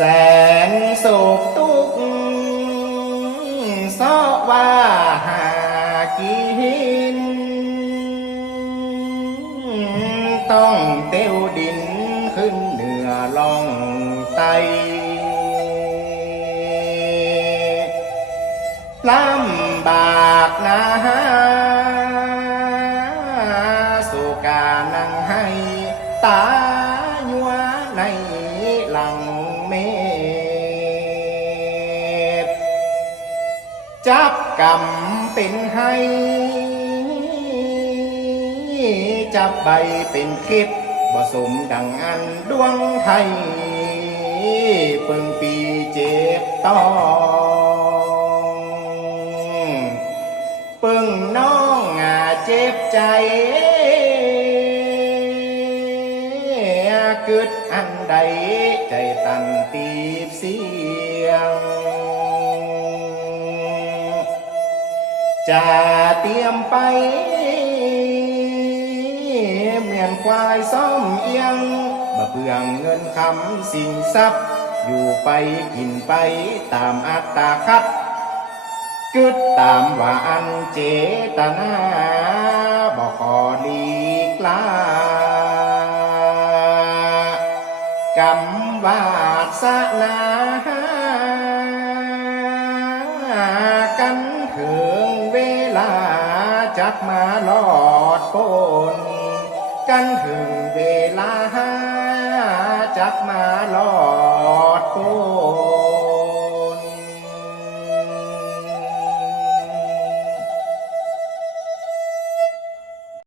แสนโศกทุกข์เสาะว่าหากิน ต้องเต้วดินขึ้นเหนือลองไตลำบากนะสุกานังให้ตายัวในหลัง เมฆจับกำเป็นให้ จับใบเป็นคลิปบ่สมดังอันดวงไทย เปิงปีเจ็บต้องปึงน้องงาเจ็บใจ กึดอันใดใจตันตีบเสียงจะเตรียมไป เมือนควายซ่อมเอียงบ่เปลืองเงินคำสิ่งทรัพย์ อยู่ไปกินไปตามอัตตาคัดกึดตามว่าอันเจตนาากำวาสนากันถึงเวลาจักมาลอดปนกันถึงเวลาจักมาลอดปน